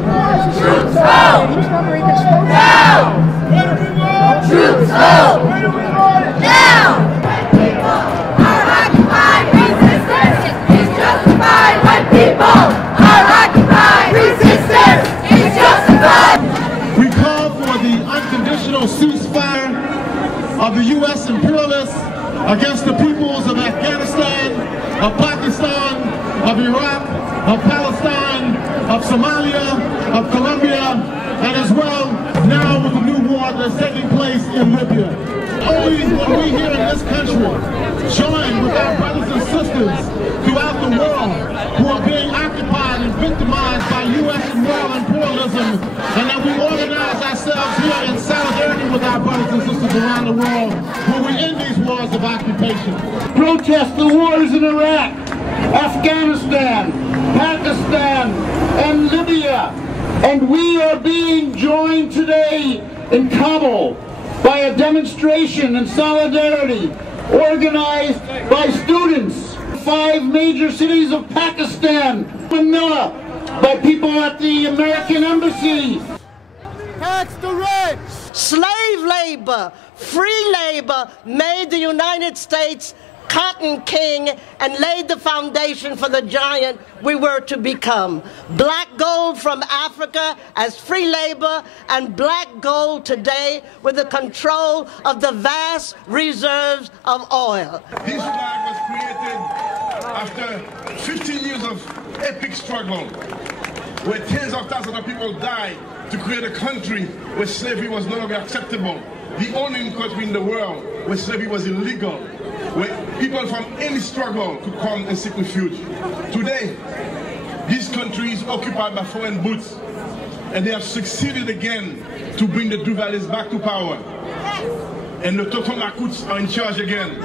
Troops home! Now! Troops home! Now! Our occupied resistance is justified when people are occupied. Resistance is justified. We call for the unconditional ceasefire of the U.S. imperialists against the peoples of Afghanistan, of Pakistan, of Iraq, of Palestine, of Somalia, of Colombia, and as well now with the new war that's taking place in Libya. Only when we here in this country join with our brothers and sisters throughout the world who are being occupied and victimized by U.S. moral imperialism, and that we organize ourselves here in solidarity with our brothers and sisters around the world, will we end these wars of occupation. Protest the wars in Iraq, Afghanistan, Pakistan, and Libya. And we are being joined today in Kabul by a demonstration in solidarity organized by students. 5 major cities of Pakistan, Manila, by people at the American Embassy. Tax the rich! Slave labor, free labor made the United States cotton king and laid the foundation for the giant we were to become. Black gold from Africa as free labor, and black gold today with the control of the vast reserves of oil. This flag was created after 15 years of epic struggle, where tens of thousands of people died to create a country where slavery was no longer acceptable. The only country in the world where slavery was illegal, where people from any struggle could come and seek refuge. Today, this country is occupied by foreign boots, and they have succeeded again to bring the Duvaliers back to power. And the Totonakuts are in charge again.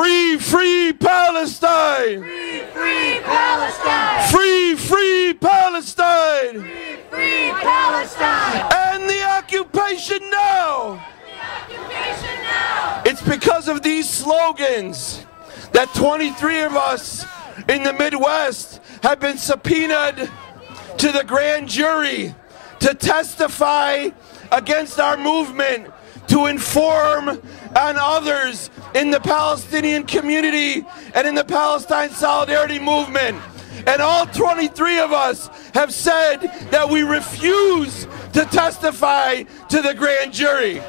Free, free Palestine! Free, free Palestine! Free, free Palestine! Free, free Palestine! And the occupation now! It's because of these slogans that 23 of us in the Midwest have been subpoenaed to the grand jury to testify against our movement, to inform on others in the Palestinian community and in the Palestine Solidarity Movement. And all 23 of us have said that we refuse to testify to the grand jury.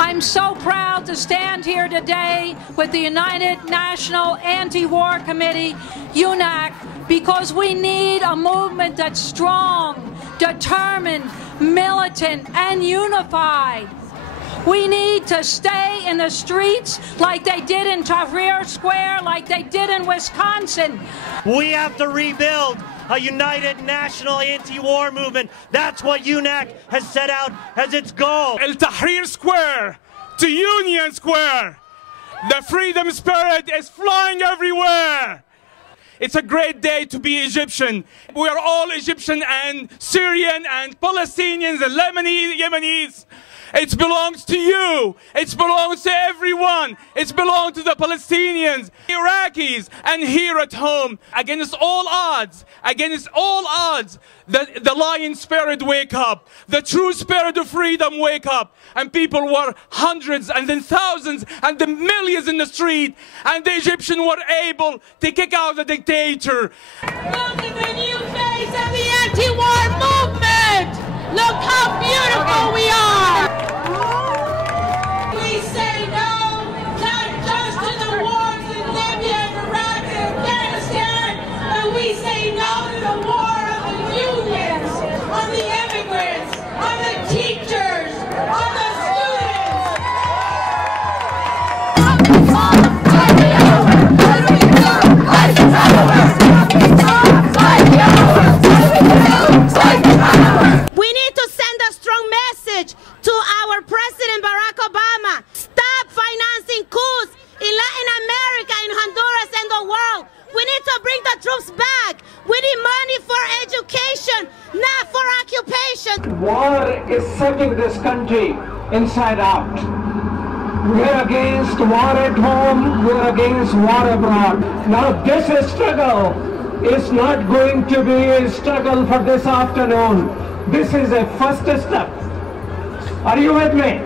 I'm so proud to stand here today with the United National Anti-War Committee, UNAC, because we need a movement that's strong, determined, militant, and unified. We need to stay in the streets like they did in Tahrir Square, like they did in Wisconsin. We have to rebuild a united national anti-war movement. That's what UNAC has set out as its goal. El Tahrir Square to Union Square. The freedom spirit is flying everywhere. It's a great day to be Egyptian. We are all Egyptian and Syrian and Palestinians and Lebanese, Yemenis. It belongs to you. It belongs to everyone. It belongs to the Palestinians, Iraqis, and here at home. Against all odds, the lion spirit wake up. The true spirit of freedom wake up. And people were hundreds and then thousands and then millions in the street. And the Egyptians were able to kick out the dictator. Look at the new face of the anti-war movement. Look how beautiful we are. We say no, not just to the wars in Libya and Iraq and Afghanistan, but we say no to the war of the unions, on the immigrants, on the teachers, on the students. We need to send a strong message to our President Barack Obama. Stop financing coups in Latin America, in Honduras, and the world. We need to bring the troops back. We need money for education, not for occupation. War is sucking this country inside out. We're against war at home, we're against war abroad. Now this struggle is not going to be a struggle for this afternoon. This is a first step. Are you with me?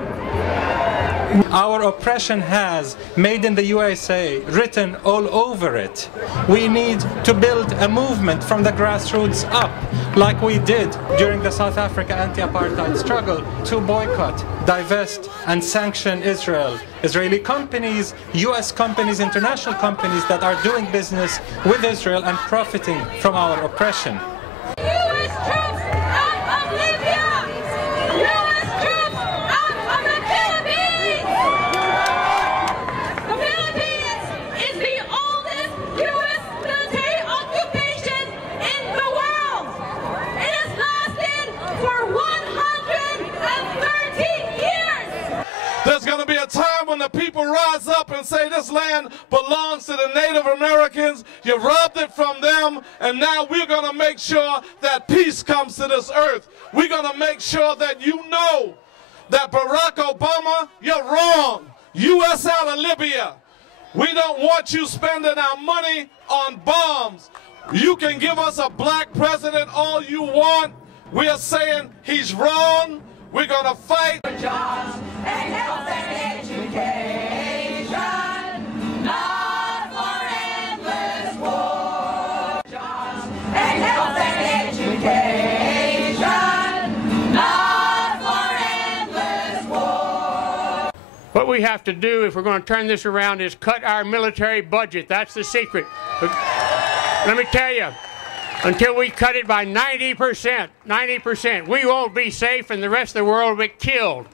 Our oppression has Made in the USA written all over it. We need to build a movement from the grassroots up, like we did during the South Africa anti-apartheid struggle, to boycott, divest, and sanction Israel. Israeli companies, US companies, international companies that are doing business with Israel and profiting from our oppression. U.S. troops out of Libya! U.S. troops out of the Philippines! The Philippines is the oldest U.S. military occupation in the world. It has lasted for 113 years. There's going to be a time when the people rise up and say this land belongs to the Native Americans. You robbed it from them, and now we're going to make sure that peace comes to this earth. We're going to make sure that you know that Barack Obama, you're wrong. U.S. out of Libya. We don't want you spending our money on bombs. You can give us a black president all you want. We are saying he's wrong. We're going to fight. Jobs and health and education, not for endless war. Jobs and health and education, not for endless war. What we have to do if we're going to turn this around is cut our military budget. That's the secret. Let me tell you, until we cut it by 90%, we won't be safe and the rest of the world will be killed.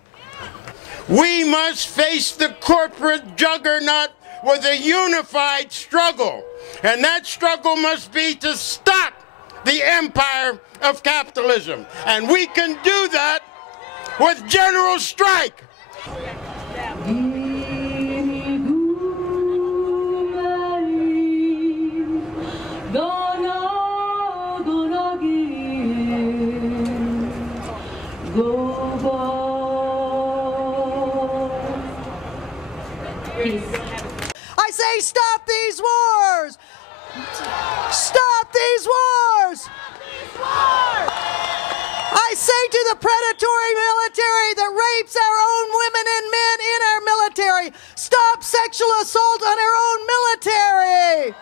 We must face the corporate juggernaut with a unified struggle. And that struggle must be to stop the empire of capitalism. And we can do that with general strike. I say stop these wars! Stop these wars! I say to the predatory military that rapes our own women and men in our military, stop sexual assault on our own military!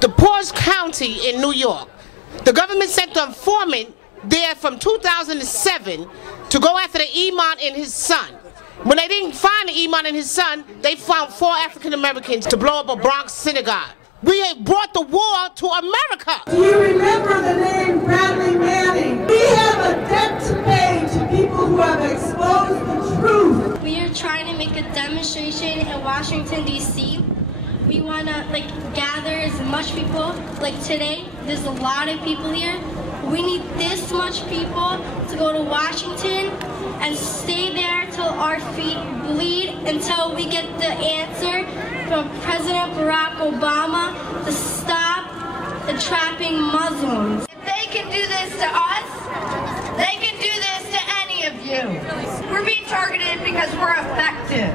The poorest county in New York, the government sent an informant there from 2007 to go after the imam and his son. When they didn't find the imam and his son, they found 4 African Americans to blow up a Bronx synagogue. We have brought the war to America. Do you remember the name Bradley Manning? We have a debt to pay to people who have exposed the truth. We are trying to make a demonstration in Washington, D.C. We want to gather as much people. Like today, there's a lot of people here. We need this much people to go to Washington and stay there till our feet bleed until we get the answer from President Barack Obama to stop entrapping Muslims. If they can do this to us, they can do this to any of you. We're being targeted because we're effective.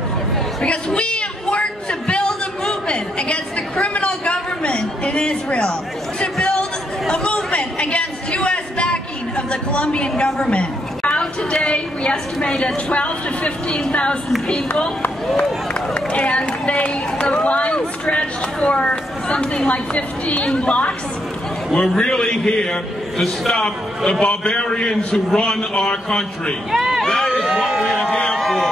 Because we have worked to build a movement against the criminal government in Israel. To build a movement against U.S. backing of the Colombian government. Out today, we estimated 12 to 15,000 people, and the line stretched for something like 15 blocks. We're really here to stop the barbarians who run our country. That is what we are here for.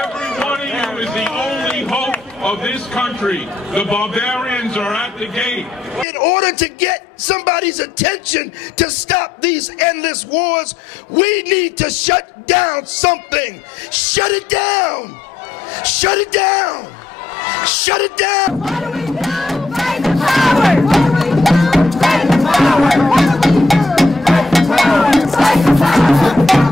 Every one of you is the only hope of this country. The barbarians are at the gate. In order to get somebody's attention to stop these endless wars, we need to shut down something. Shut it down. Shut it down. Shut it down. What do we do? Fight the power. What do we do? Fight the power. What do we do? Fight the power. Fight the power.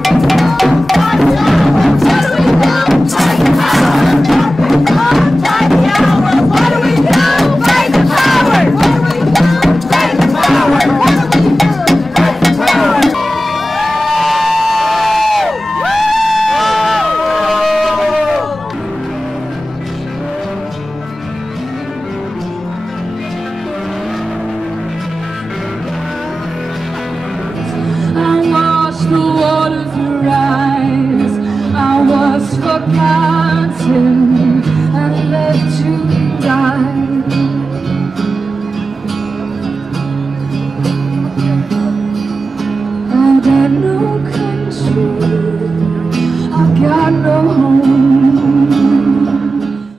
What do we do? Fight the power. Fight the hour. What do we do? Fight the power. What do we do? Fight the power. What do we do? Fight the power. no